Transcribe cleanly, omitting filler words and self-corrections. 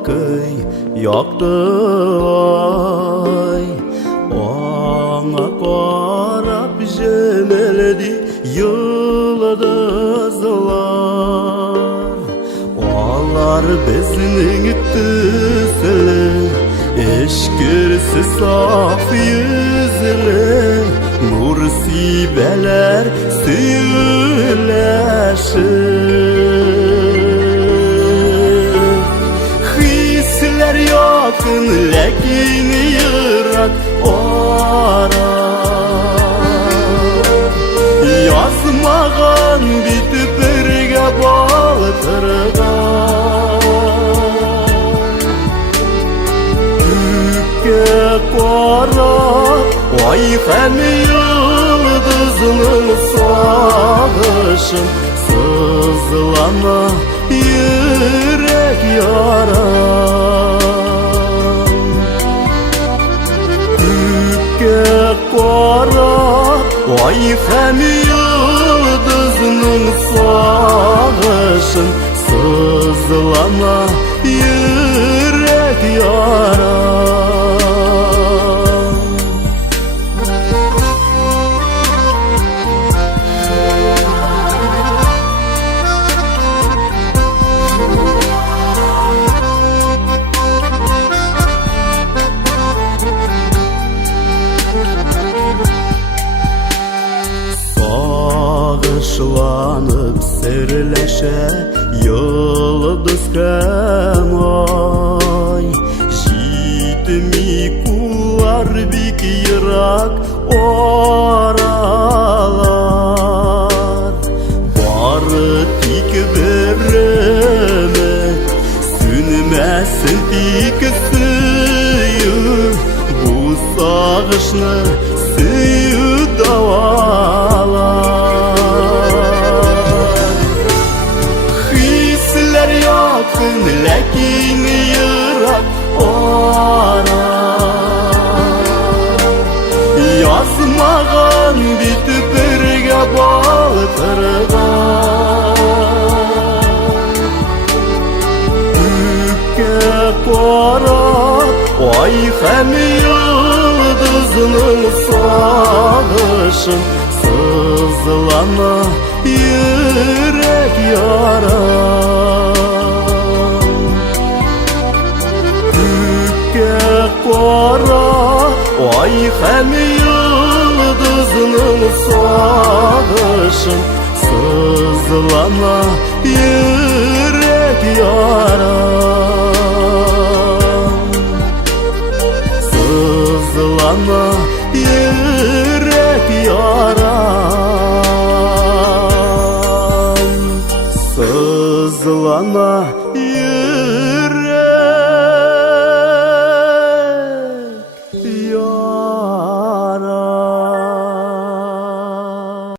bakıy yaktay ona qarap jemeledi yıldızlar onlar bizning tüsli eşkirsiz saf yüzlü nur sibeler söyleşir hisler yakın lekin yırak ora yazmağan bitip birge baltırgan tükke qora ay hem yıldızının sağışın sızlana yürek yaram tükke qora ay hem yıldızının sağışın sızlana yürek yaram Bağışlanıp serleşe yıldız kemay jitmi kullar bik yırak oralar barı tik vereme sünmesin tik suyu bu sağışını suyu davalar lekin yırak ora yazmağan bitip birge baltırgan tükke qora ay hem yıldızının sağışın sızlana yürek yaram qora ay hem yıldızının sağışın sızlana yürek yaram sızlana yürek yaram sızlana yürek yaram